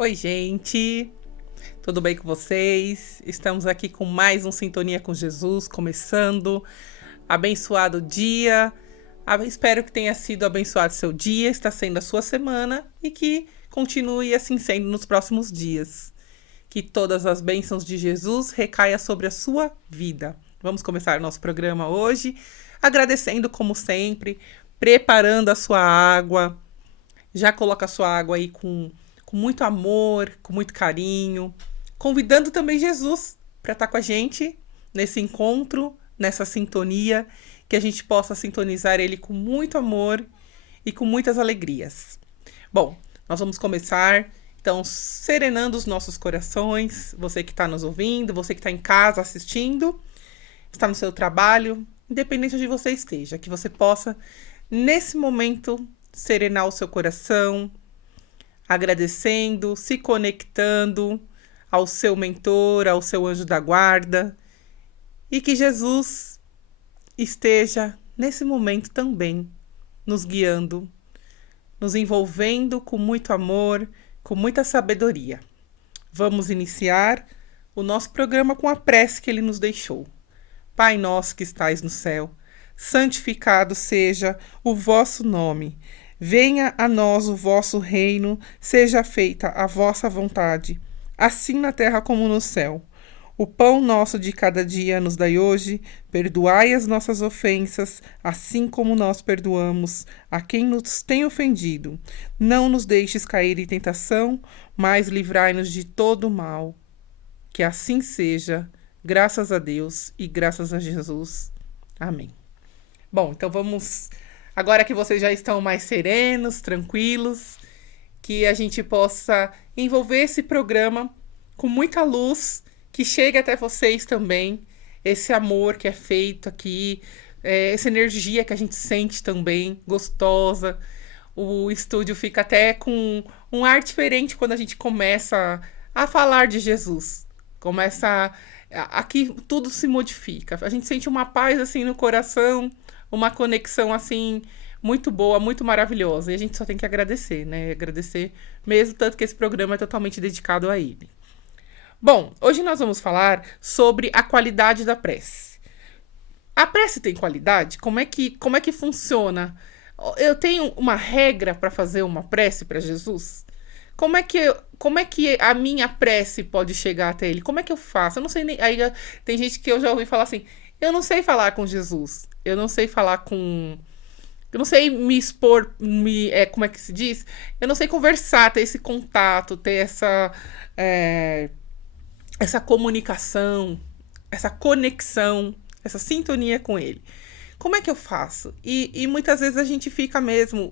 Oi, gente! Tudo bem com vocês? Estamos aqui com mais um Sintonia com Jesus, começando. Abençoado dia. Espero que tenha sido abençoado seu dia, está sendo a sua semana e que continue assim sendo nos próximos dias. Que todas as bênçãos de Jesus recaia sobre a sua vida. Vamos começar nosso programa hoje, agradecendo como sempre, preparando a sua água. Já coloca a sua água aí com muito amor, com muito carinho, convidando também Jesus para estar com a gente nesse encontro, nessa sintonia, que a gente possa sintonizar ele com muito amor e com muitas alegrias. Bom, nós vamos começar, então, serenando os nossos corações, você que está nos ouvindo, você que está em casa assistindo, está no seu trabalho, independente de onde você esteja, que você possa, nesse momento, serenar o seu coração, agradecendo, se conectando ao seu mentor, ao seu anjo da guarda, e que Jesus esteja nesse momento também nos guiando, nos envolvendo com muito amor, com muita sabedoria. Vamos iniciar o nosso programa com a prece que ele nos deixou. Pai nosso que estais no céu, santificado seja o vosso nome. Venha a nós o vosso reino, seja feita a vossa vontade, assim na terra como no céu. O pão nosso de cada dia nos dai hoje, perdoai as nossas ofensas, assim como nós perdoamos a quem nos tem ofendido. Não nos deixes cair em tentação, mas livrai-nos de todo o mal. Que assim seja, graças a Deus e graças a Jesus. Amém. Bom, então vamos... Agora que vocês já estão mais serenos, tranquilos, que a gente possa envolver esse programa com muita luz, que chegue até vocês também, esse amor que é feito aqui, essa energia que a gente sente também, gostosa. O estúdio fica até com um ar diferente quando a gente começa a falar de Jesus. Aqui tudo se modifica. A gente sente uma paz assim no coração, uma conexão assim muito boa, muito maravilhosa. E a gente só tem que agradecer, né? Agradecer mesmo, tanto que esse programa é totalmente dedicado a ele. Bom, hoje nós vamos falar sobre a qualidade da prece. A prece tem qualidade? Como é que funciona? Eu tenho uma regra para fazer uma prece para Jesus? Como é que a minha prece pode chegar até ele? Como é que eu faço? Eu não sei nem... Aí tem gente que eu já ouvi falar assim, eu não sei falar com Jesus. Eu não sei falar com... Eu não sei me expor, como é que se diz? Eu não sei conversar, ter esse contato, ter essa comunicação, essa conexão, essa sintonia com ele. Como é que eu faço? E muitas vezes a gente fica mesmo...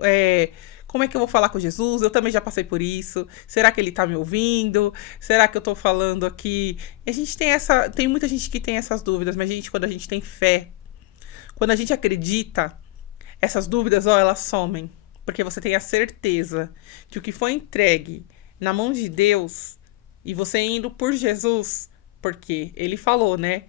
como é que eu vou falar com Jesus? Eu também já passei por isso. Será que ele tá me ouvindo? Será que eu tô falando aqui? E a gente tem muita gente que tem essas dúvidas, mas quando a gente tem fé, quando a gente acredita, essas dúvidas, elas somem. Porque você tem a certeza que o que foi entregue na mão de Deus, e você indo por Jesus, porque ele falou, né?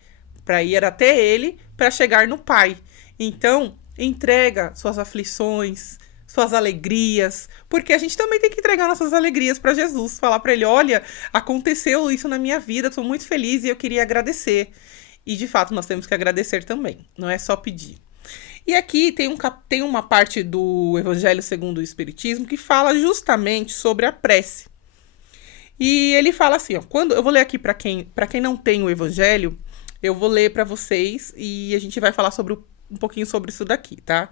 Para ir até ele, para chegar no Pai. Então, entrega suas aflições, suas alegrias, porque a gente também tem que entregar nossas alegrias para Jesus, falar para ele, olha, aconteceu isso na minha vida, estou muito feliz e eu queria agradecer. E de fato nós temos que agradecer também, não é só pedir. E aqui tem uma parte do Evangelho segundo o Espiritismo que fala justamente sobre a prece. E ele fala assim, eu vou ler aqui para quem não tem o Evangelho, eu vou ler para vocês e a gente vai falar um pouquinho sobre isso daqui, tá?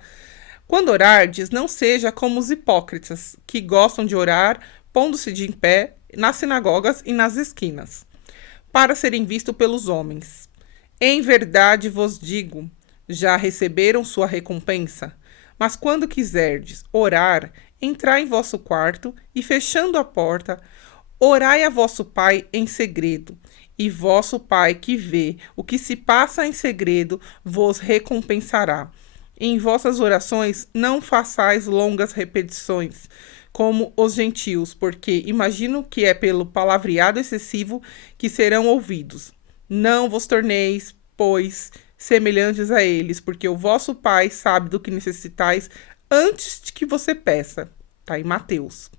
Quando orardes, não seja como os hipócritas, que gostam de orar, pondo-se de em pé, nas sinagogas e nas esquinas, para serem vistos pelos homens. Em verdade vos digo, já receberam sua recompensa. Mas quando quiserdes orar, entrai em vosso quarto e, fechando a porta, orai a vosso Pai em segredo. E vosso Pai que vê o que se passa em segredo vos recompensará. Em vossas orações não façais longas repetições, como os gentios, porque imagino que é pelo palavreado excessivo que serão ouvidos. Não vos torneis, pois, semelhantes a eles, porque o vosso Pai sabe do que necessitais antes de que você peça. Tá em Mateus.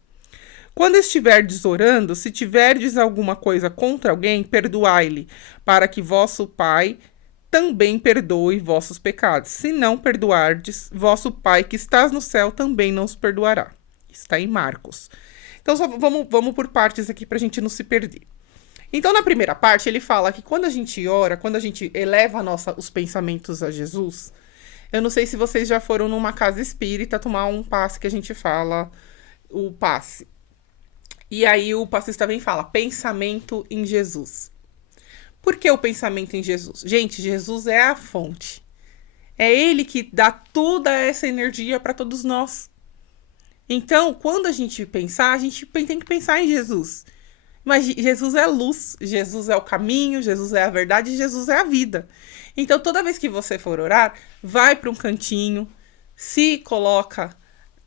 Quando estiverdes orando, se tiverdes alguma coisa contra alguém, perdoai-lhe, para que vosso Pai também perdoe vossos pecados. Se não perdoardes, vosso Pai que estás no céu também não os perdoará. Está em Marcos. Então, vamos por partes aqui para a gente não se perder. Então, na primeira parte, ele fala que quando a gente ora, quando a gente eleva os pensamentos a Jesus, eu não sei se vocês já foram numa casa espírita tomar um passe que a gente fala, o passe. E aí o passista vem e fala, pensamento em Jesus. Por que o pensamento em Jesus? Gente, Jesus é a fonte. É ele que dá toda essa energia para todos nós. Então, quando a gente pensar, a gente tem que pensar em Jesus. Mas Jesus é luz, Jesus é o caminho, Jesus é a verdade, Jesus é a vida. Então, toda vez que você for orar, vai para um cantinho, se coloca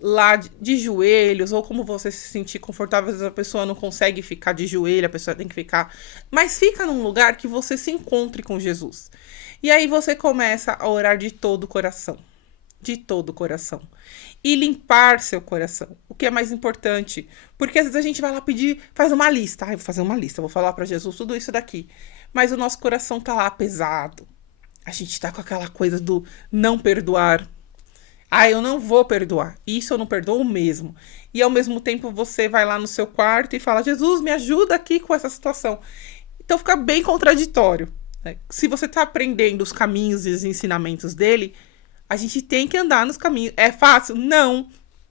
lá de joelhos, ou como você se sentir confortável. Às vezes a pessoa não consegue ficar de joelho, a pessoa tem que ficar. Mas fica num lugar que você se encontre com Jesus. E aí você começa a orar de todo o coração. De todo o coração. E limpar seu coração. O que é mais importante? Porque às vezes a gente vai lá pedir, faz uma lista. Vou fazer uma lista, vou falar para Jesus tudo isso daqui. Mas o nosso coração tá lá pesado. A gente tá com aquela coisa do não perdoar. Eu não vou perdoar. Isso eu não perdoo mesmo. E ao mesmo tempo você vai lá no seu quarto e fala, Jesus, me ajuda aqui com essa situação. Então fica bem contraditório, né? Se você tá aprendendo os caminhos e os ensinamentos dele, a gente tem que andar nos caminhos. É fácil? Não.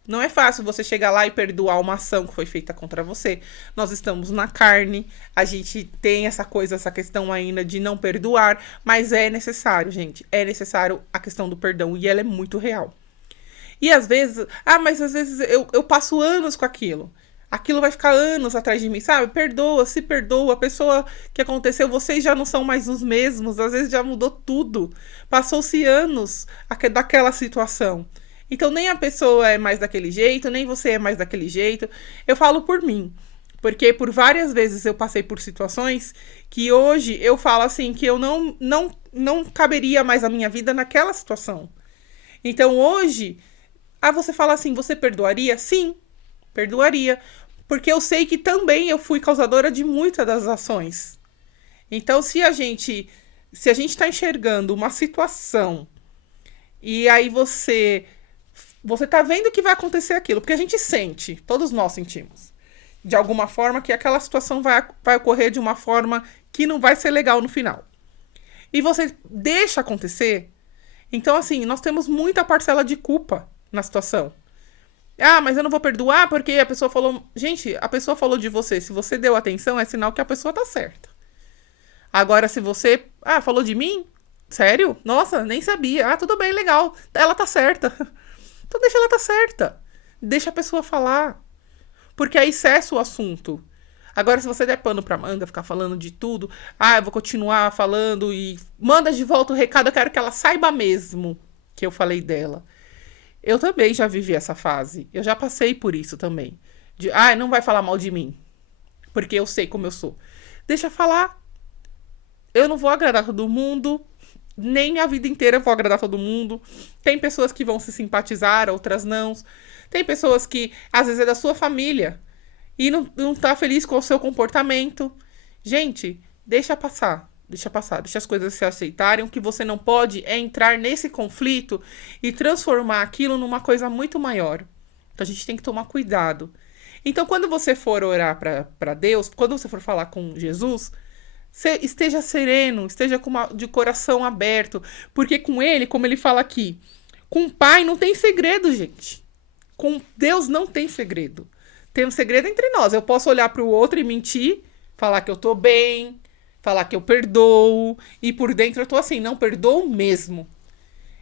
Não é fácil você chegar lá e perdoar uma ação que foi feita contra você. Nós estamos na carne, a gente tem essa questão ainda de não perdoar, mas é necessário, gente. É necessário a questão do perdão e ela é muito real. E às vezes, mas às vezes eu passo anos com aquilo. Aquilo vai ficar anos atrás de mim, sabe? Perdoa, se perdoa. A pessoa que aconteceu, vocês já não são mais os mesmos. Às vezes já mudou tudo. Passou-se anos daquela situação. Então nem a pessoa é mais daquele jeito, nem você é mais daquele jeito. Eu falo por mim. Porque por várias vezes eu passei por situações que hoje eu falo assim, que eu não caberia mais a minha vida naquela situação. Então hoje, você fala assim, você perdoaria? Sim, perdoaria. Porque eu sei que também eu fui causadora de muitas das ações. Então, se a gente está enxergando uma situação e aí você tá vendo que vai acontecer aquilo, porque a gente sente, todos nós sentimos, de alguma forma que aquela situação vai ocorrer de uma forma que não vai ser legal no final. E você deixa acontecer. Então, assim, nós temos muita parcela de culpa na situação. Mas eu não vou perdoar porque a pessoa falou... Gente, a pessoa falou de você. Se você deu atenção, é sinal que a pessoa tá certa. Agora, se você... falou de mim? Sério? Nossa, nem sabia. Tudo bem, legal. Ela tá certa. Então deixa ela tá certa. Deixa a pessoa falar. Porque aí cessa o assunto. Agora, se você der pano pra manga, ficar falando de tudo... eu vou continuar falando e... Manda de volta o recado, eu quero que ela saiba mesmo que eu falei dela. Eu também já vivi essa fase. Eu já passei por isso também. Não vai falar mal de mim. Porque eu sei como eu sou. Deixa falar. Eu não vou agradar todo mundo. Nem a vida inteira eu vou agradar todo mundo. Tem pessoas que vão se simpatizar, outras não. Tem pessoas que, às vezes, é da sua família. E não tá feliz com o seu comportamento. Gente, deixa passar. Deixa passar, deixa as coisas se aceitarem. O que você não pode é entrar nesse conflito e transformar aquilo numa coisa muito maior. Então a gente tem que tomar cuidado. Então quando você for orar para Deus, quando você for falar com Jesus, esteja sereno, esteja de coração aberto. Porque com ele, como ele fala aqui, com o Pai não tem segredo, gente. Com Deus não tem segredo. Tem um segredo entre nós. Eu posso olhar para o outro e mentir, falar que eu tô bem, falar que eu perdoo, e por dentro eu tô assim, não perdoo mesmo.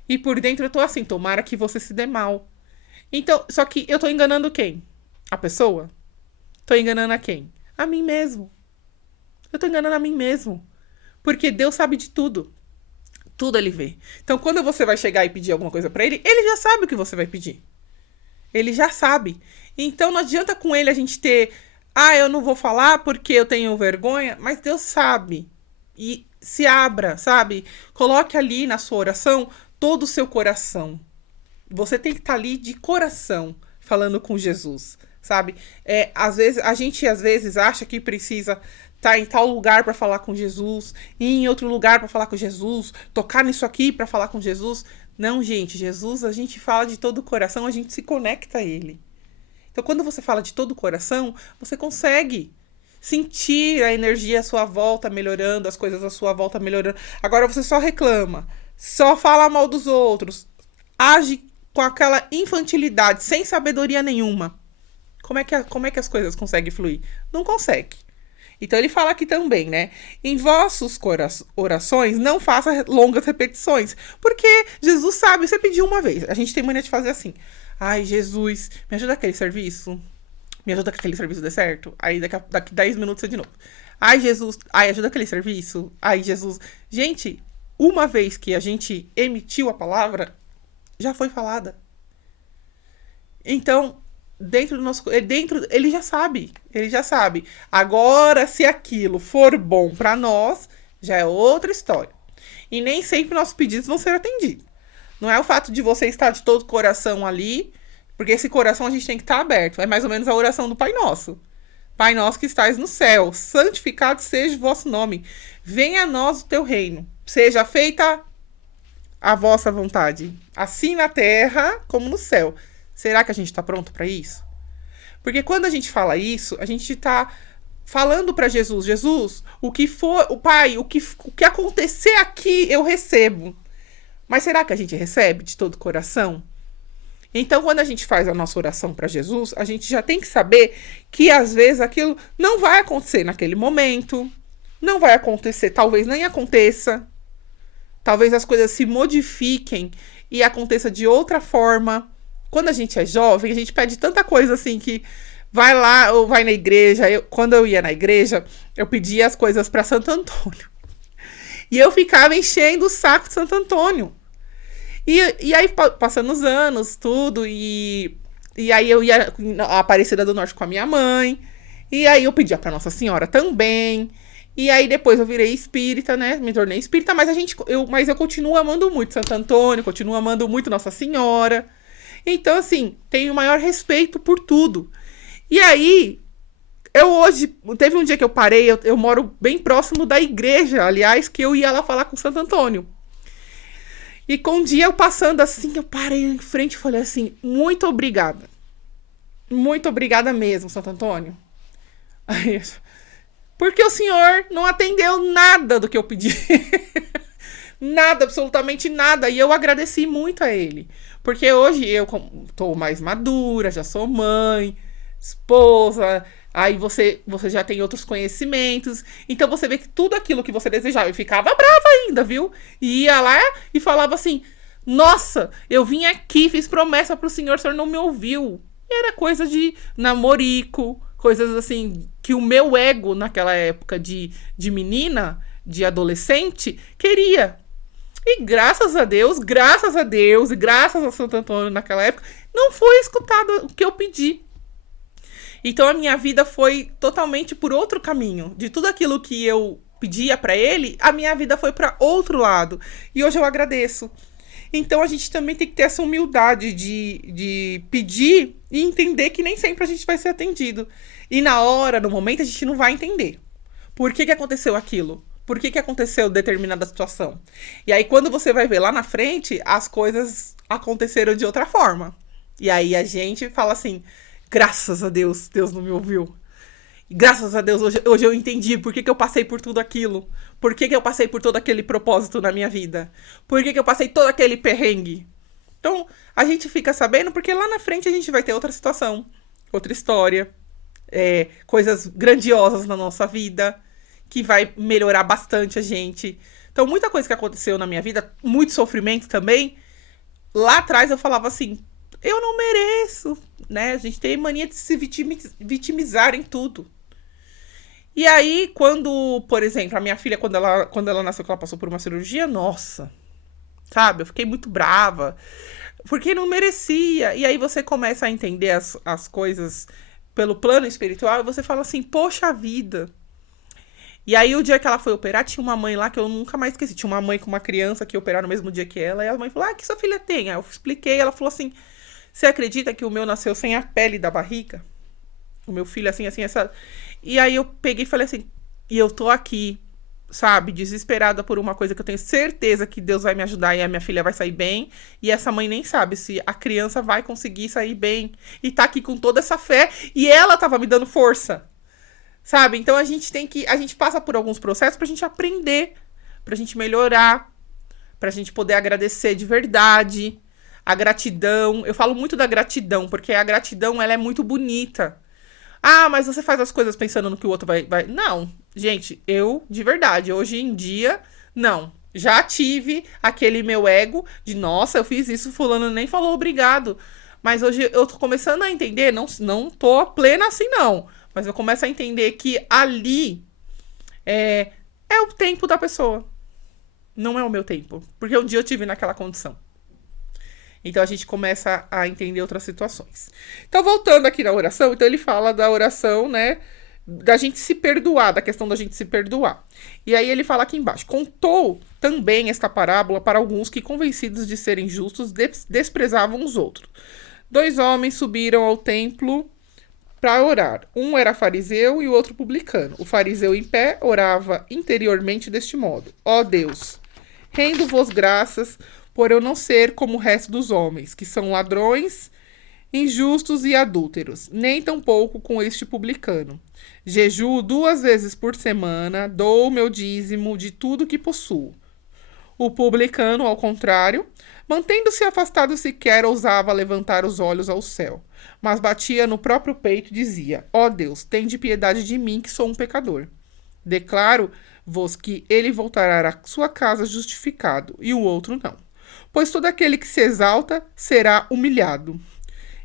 E por dentro eu tô assim, tomara que você se dê mal. Então, só que eu tô enganando quem? A pessoa? Tô enganando a quem? A mim mesmo. Eu tô enganando a mim mesmo. Porque Deus sabe de tudo. Tudo ele vê. Então, quando você vai chegar e pedir alguma coisa pra ele, ele já sabe o que você vai pedir. Ele já sabe. Então, não adianta com ele a gente ter... eu não vou falar porque eu tenho vergonha, mas Deus sabe. E se abra, sabe? Coloque ali na sua oração todo o seu coração. Você tem que estar ali de coração, falando com Jesus. sabe? Às vezes, a gente às vezes acha que precisa estar em tal lugar para falar com Jesus, ir em outro lugar para falar com Jesus, tocar nisso aqui para falar com Jesus. Não, gente, Jesus, a gente fala de todo o coração, a gente se conecta a Ele. Então, quando você fala de todo o coração, você consegue sentir a energia à sua volta melhorando, as coisas à sua volta melhorando. Agora você só reclama, só fala mal dos outros, age com aquela infantilidade, sem sabedoria nenhuma. Como é que as coisas conseguem fluir? Não consegue. Então ele fala aqui também, né? Em vossos orações, não faça longas repetições. Porque Jesus sabe, você pediu uma vez. A gente tem mania de fazer assim. Ai, Jesus, me ajuda aquele serviço. Me ajuda que aquele serviço dê certo. Aí daqui 10 minutos é de novo. Ai, Jesus, ai, ajuda aquele serviço. Ai, Jesus. Gente, uma vez que a gente emitiu a palavra, já foi falada. Então, dentro do nosso... ele já sabe. Ele já sabe. Agora, se aquilo for bom para nós, já é outra história. E nem sempre nossos pedidos vão ser atendidos. Não é o fato de você estar de todo o coração ali, porque esse coração a gente tem que estar aberto. É mais ou menos a oração do Pai Nosso. Pai nosso que estais no céu, santificado seja o vosso nome. Venha a nós o teu reino. Seja feita a vossa vontade, assim na terra como no céu. Será que a gente está pronto para isso? Porque quando a gente fala isso, a gente está falando para Jesus, Jesus, o que for, o Pai, o que acontecer aqui eu recebo. Mas será que a gente recebe de todo o coração? Então, quando a gente faz a nossa oração para Jesus, a gente já tem que saber que às vezes aquilo não vai acontecer naquele momento, não vai acontecer, talvez nem aconteça, talvez as coisas se modifiquem e aconteça de outra forma. Quando a gente é jovem, a gente pede tanta coisa assim que vai lá ou vai na igreja. Quando eu ia na igreja, eu pedia as coisas para Santo Antônio. E eu ficava enchendo o saco de Santo Antônio. E aí, passando os anos, tudo, e aí eu ia a Aparecida do Norte com a minha mãe, e aí eu pedia pra Nossa Senhora também, e aí depois eu virei espírita, né, me tornei espírita, mas eu continuo amando muito Santo Antônio, continuo amando muito Nossa Senhora, então, assim, tenho o maior respeito por tudo. E aí, teve um dia que eu parei, eu moro bem próximo da igreja, aliás, que eu ia lá falar com Santo Antônio. E com um dia eu passando assim, eu parei em frente e falei assim, muito obrigada. Muito obrigada mesmo, Santo Antônio. Aí, porque o senhor não atendeu nada do que eu pedi. Nada, absolutamente nada. E eu agradeci muito a ele. Porque hoje eu tô mais madura, já sou mãe, esposa... Aí você já tem outros conhecimentos. Então você vê que tudo aquilo que você desejava. Eu ficava brava ainda, viu? E ia lá e falava assim, nossa, eu vim aqui, fiz promessa pro senhor, o senhor não me ouviu. E era coisa de namorico, coisas assim, que o meu ego naquela época de menina, de adolescente, queria. E graças a Deus, e graças a Santo Antônio naquela época, não foi escutado o que eu pedi. Então a minha vida foi totalmente por outro caminho. De tudo aquilo que eu pedia para ele, a minha vida foi para outro lado. E hoje eu agradeço. Então a gente também tem que ter essa humildade de pedir e entender que nem sempre a gente vai ser atendido. E na hora, no momento, a gente não vai entender. Por que aconteceu aquilo? Por que aconteceu determinada situação? E aí quando você vai ver lá na frente, as coisas aconteceram de outra forma. E aí a gente fala assim... Graças a Deus, Deus não me ouviu. Graças a Deus, hoje eu entendi por que eu passei por tudo aquilo. Por que eu passei por todo aquele propósito na minha vida. Por que eu passei todo aquele perrengue. Então, a gente fica sabendo porque lá na frente a gente vai ter outra situação, outra história, coisas grandiosas na nossa vida, que vai melhorar bastante a gente. Então, muita coisa que aconteceu na minha vida, muito sofrimento também, lá atrás eu falava assim, eu não mereço, né? A gente tem mania de se vitimizar em tudo. E aí, quando, por exemplo, a minha filha, quando ela nasceu, que ela passou por uma cirurgia, nossa, sabe? Eu fiquei muito brava, porque não merecia. E aí você começa a entender as coisas pelo plano espiritual e você fala assim, poxa vida. E aí, o dia que ela foi operar, tinha uma mãe lá que eu nunca mais esqueci. Tinha uma mãe com uma criança que ia operar no mesmo dia que ela. E a mãe falou, o que sua filha tem? Aí eu expliquei, ela falou assim, você acredita que o meu nasceu sem a pele da barriga? o meu filho assim, assim, essa... E aí eu peguei e falei assim, e eu tô aqui, sabe, desesperada por uma coisa que eu tenho certeza que Deus vai me ajudar e a minha filha vai sair bem, e essa mãe nem sabe se a criança vai conseguir sair bem, e tá aqui com toda essa fé, e ela tava me dando força, sabe? Então a gente passa por alguns processos pra gente aprender, pra gente melhorar, pra gente poder agradecer de verdade, a gratidão. Eu falo muito da gratidão, porque a gratidão, ela é muito bonita. Ah, mas você faz as coisas pensando no que o outro vai... Não, gente, eu, de verdade, hoje em dia, não. Já tive aquele meu ego de, nossa, eu fiz isso, fulano nem falou obrigado. Mas hoje eu tô começando a entender, não tô plena assim, não. Mas eu começo a entender que ali é o tempo da pessoa. Não é o meu tempo. Porque um dia eu tive naquela condição. Então a gente começa a entender outras situações. Então, voltando aqui na oração, então ele fala da oração, né? Da gente se perdoar, da questão da gente se perdoar. E aí ele fala aqui embaixo: contou também esta parábola para alguns que, convencidos de serem justos, desprezavam os outros. 2 homens subiram ao templo para orar. Um era fariseu e o outro publicano. O fariseu em pé orava interiormente deste modo: ó Deus, rendo-vos graças por eu não ser como o resto dos homens, que são ladrões, injustos e adúlteros, nem tampouco com este publicano. Jejuo 2 vezes por semana, dou o meu dízimo de tudo que possuo. O publicano, ao contrário, mantendo-se afastado, sequer ousava levantar os olhos ao céu, mas batia no próprio peito e dizia: ó Deus, tende piedade de mim, que sou um pecador. Declaro-vos que ele voltará à sua casa justificado, e o outro não. Pois todo aquele que se exalta será humilhado,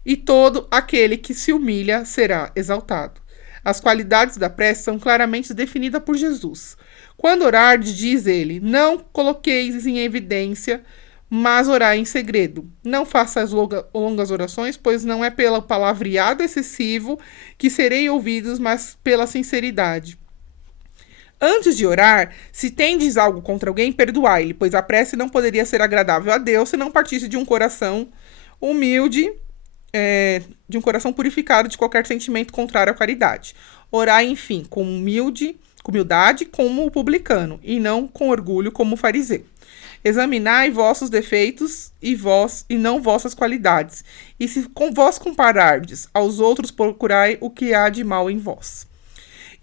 e todo aquele que se humilha será exaltado. As qualidades da prece são claramente definidas por Jesus. Quando orardes, diz ele, não coloqueis em evidência, mas orai em segredo. Não façais longas orações, pois não é pelo palavreado excessivo que serei ouvidos, mas pela sinceridade. Antes de orar, se tendes algo contra alguém, perdoai-lhe, pois a prece não poderia ser agradável a Deus se não partisse de um coração humilde, de um coração purificado de qualquer sentimento contrário à caridade. Orai, enfim, com humildade, como o publicano, e não com orgulho, como o fariseu. Examinai vossos defeitos e não vossas qualidades, e se vós comparardes aos outros, procurai o que há de mal em vós.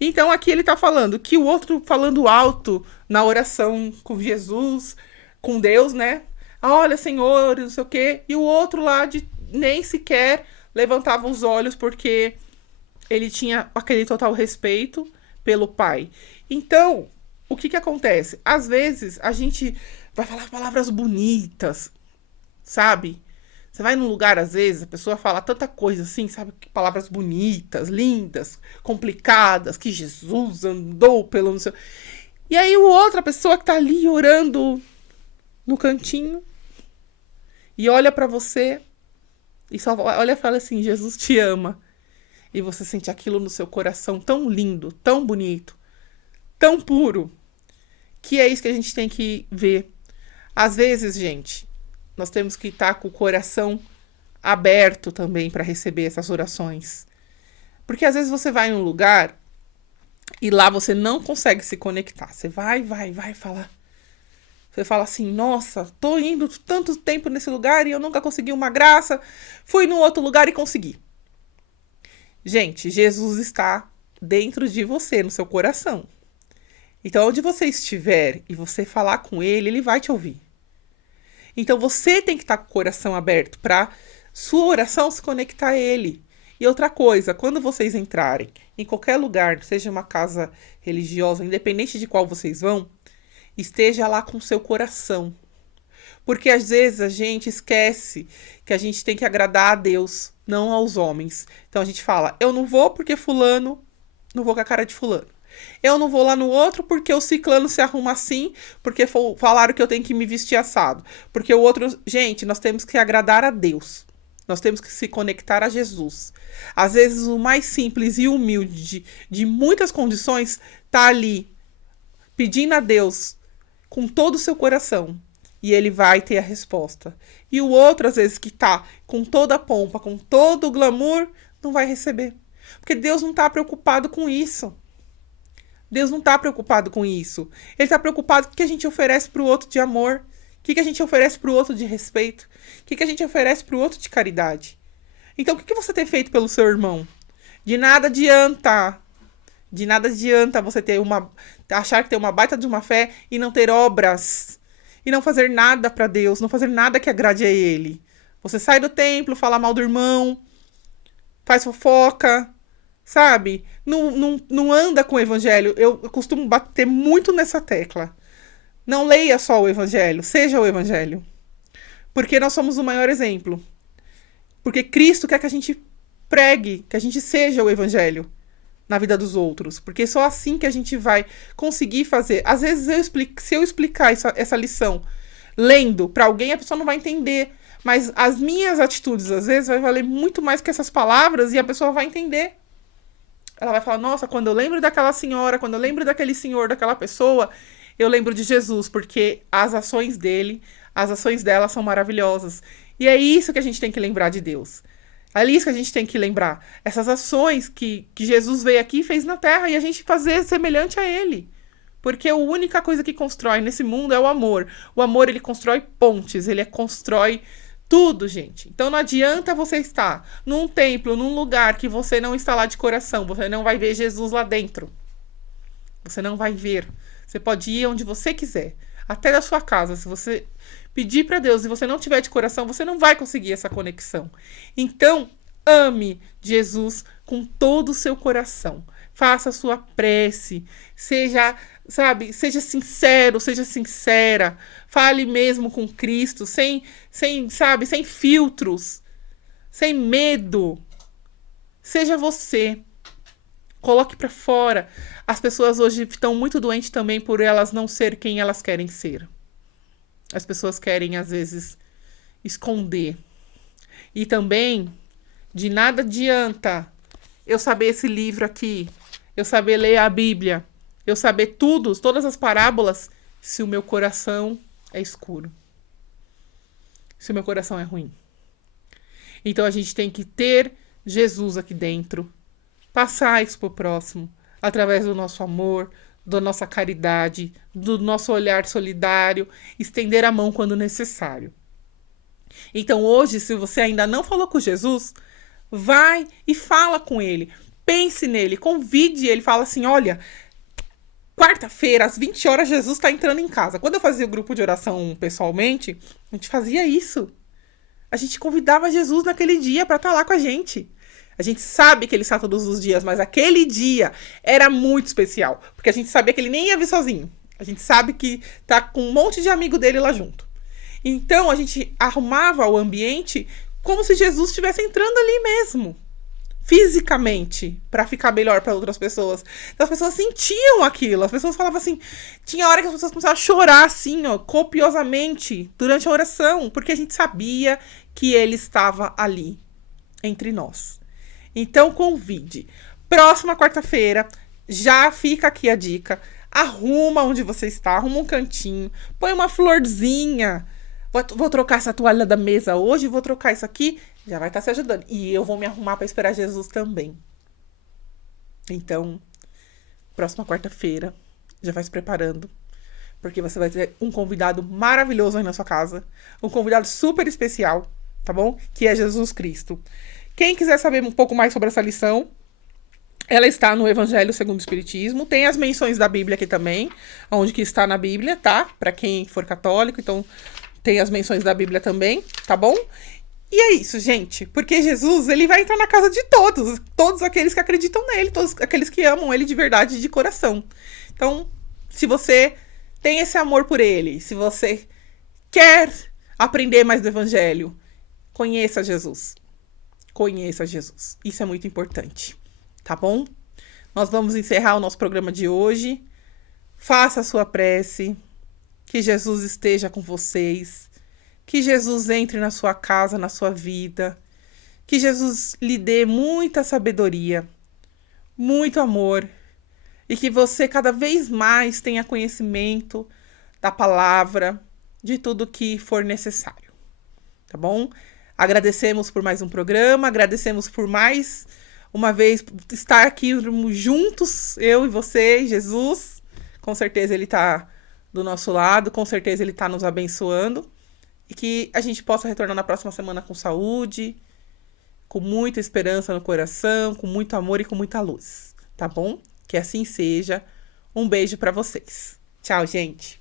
Então, aqui ele está falando que o outro falando alto na oração com Jesus, com Deus, né? Olha, Senhor, não sei o quê. E o outro lá nem sequer levantava os olhos porque ele tinha aquele total respeito pelo Pai. Então, o que acontece? Às vezes, a gente vai falar palavras bonitas, sabe? Você vai num lugar, às vezes, a pessoa fala tanta coisa assim, sabe? Palavras bonitas, lindas, complicadas, que Jesus andou pelo... E aí outra pessoa que tá ali orando no cantinho e olha pra você e só olha e fala assim, Jesus te ama. E você sente aquilo no seu coração tão lindo, tão bonito, tão puro, que é isso que a gente tem que ver. Às vezes, gente, nós temos que estar com o coração aberto também para receber essas orações. Porque às vezes você vai em um lugar e lá você não consegue se conectar. Você vai falar. Você fala assim, nossa, tô indo tanto tempo nesse lugar e eu nunca consegui uma graça. Fui num outro lugar e consegui. Gente, Jesus está dentro de você, no seu coração. Então, onde você estiver e você falar com ele, ele vai te ouvir. Então, você tem que estar com o coração aberto para sua oração se conectar a ele. E outra coisa, quando vocês entrarem em qualquer lugar, seja uma casa religiosa, independente de qual vocês vão, esteja lá com o seu coração. Porque às vezes a gente esquece que a gente tem que agradar a Deus, não aos homens. Então a gente fala, eu não vou porque fulano, não vou com a cara de fulano. Eu não vou lá no outro porque o ciclano se arruma assim, porque falaram que eu tenho que me vestir assado. Porque o outro... Gente, nós temos que agradar a Deus. Nós temos que se conectar a Jesus. Às vezes o mais simples e humilde de muitas condições está ali, pedindo a Deus com todo o seu coração. E ele vai ter a resposta. E o outro, às vezes, que está com toda a pompa, com todo o glamour, não vai receber. Porque Deus não está preocupado com isso. Deus não está preocupado com isso. Ele está preocupado com o que a gente oferece para o outro de amor. O que a gente oferece para o outro de respeito. O que a gente oferece para o outro de caridade. Então, o que você tem feito pelo seu irmão? De nada adianta. De nada adianta você achar que tem uma baita de uma fé e não ter obras. E não fazer nada para Deus. Não fazer nada que agrade a Ele. Você sai do templo, fala mal do irmão. Faz fofoca. Sabe? Não anda com o evangelho. Eu costumo bater muito nessa tecla. Não leia só o evangelho. Seja o evangelho. Porque nós somos o maior exemplo. Porque Cristo quer que a gente pregue, que a gente seja o evangelho na vida dos outros. Porque só assim que a gente vai conseguir fazer. Às vezes, se eu explicar essa lição lendo para alguém, a pessoa não vai entender. Mas as minhas atitudes, às vezes, vai valer muito mais que essas palavras e a pessoa vai entender. Ela vai falar, nossa, quando eu lembro daquela senhora, quando eu lembro daquele senhor, daquela pessoa, eu lembro de Jesus, porque as ações dele, as ações dela são maravilhosas. E é isso que a gente tem que lembrar de Deus. É isso que a gente tem que lembrar. Essas ações que Jesus veio aqui e fez na Terra, e a gente fazer semelhante a Ele. Porque a única coisa que constrói nesse mundo é o amor. O amor, ele constrói pontes, ele constrói tudo, gente. Então não adianta você estar num templo, num lugar que você não está lá de coração. Você não vai ver Jesus lá dentro. Você não vai ver. Você pode ir onde você quiser. Até da sua casa. Se você pedir para Deus e você não tiver de coração, você não vai conseguir essa conexão. Então, ame Jesus com todo o seu coração. Faça a sua prece. Seja sincero, seja sincera. Fale mesmo com Cristo, sem filtros, sem medo. Seja você. Coloque para fora. As pessoas hoje estão muito doentes também por elas não ser quem elas querem ser. As pessoas querem, às vezes, esconder. E também, de nada adianta eu saber esse livro aqui, eu saber ler a Bíblia, eu saber todas as parábolas, se o meu coração é escuro. Se o meu coração é ruim. Então a gente tem que ter Jesus aqui dentro. Passar isso pro próximo. Através do nosso amor, da nossa caridade, do nosso olhar solidário. Estender a mão quando necessário. Então hoje, se você ainda não falou com Jesus, vai e fala com ele. Pense nele, convide ele. Fala assim, olha, quarta-feira, às 20 horas, Jesus está entrando em casa. Quando eu fazia o grupo de oração pessoalmente, a gente fazia isso. A gente convidava Jesus naquele dia para estar lá com a gente. A gente sabe que ele está todos os dias, mas aquele dia era muito especial. Porque a gente sabia que ele nem ia vir sozinho. A gente sabe que tá com um monte de amigo dele lá junto. Então, a gente arrumava o ambiente como se Jesus estivesse entrando ali mesmo. Fisicamente, para ficar melhor para outras pessoas. Então, as pessoas sentiam aquilo. As pessoas falavam assim... Tinha hora que as pessoas começavam a chorar assim, ó, copiosamente, durante a oração. Porque a gente sabia que ele estava ali, entre nós. Então, convide. Próxima quarta-feira, já fica aqui a dica. Arruma onde você está, arruma um cantinho. Põe uma florzinha. Vou trocar essa toalha da mesa hoje, vou trocar isso aqui. Já vai estar se ajudando. E eu vou me arrumar para esperar Jesus também. Então, próxima quarta-feira, já vai se preparando. Porque você vai ter um convidado maravilhoso aí na sua casa. Um convidado super especial, tá bom? Que é Jesus Cristo. Quem quiser saber um pouco mais sobre essa lição, ela está no Evangelho segundo o Espiritismo. Tem as menções da Bíblia aqui também, onde que está na Bíblia, tá? Para quem for católico, então tem as menções da Bíblia também, tá bom? E é isso, gente. Porque Jesus, ele vai entrar na casa de todos. Todos aqueles que acreditam nele, todos aqueles que amam ele de verdade e de coração. Então, se você tem esse amor por ele, se você quer aprender mais do Evangelho, conheça Jesus. Conheça Jesus. Isso é muito importante, tá bom? Nós vamos encerrar o nosso programa de hoje. Faça a sua prece. Que Jesus esteja com vocês. Que Jesus entre na sua casa, na sua vida. Que Jesus lhe dê muita sabedoria, muito amor. E que você cada vez mais tenha conhecimento da palavra, de tudo que for necessário. Tá bom? Agradecemos por mais um programa, agradecemos por mais uma vez estar aqui juntos, eu e você, Jesus. Com certeza ele está do nosso lado, com certeza ele está nos abençoando. E que a gente possa retornar na próxima semana com saúde, com muita esperança no coração, com muito amor e com muita luz, tá bom? Que assim seja. Um beijo para vocês. Tchau, gente.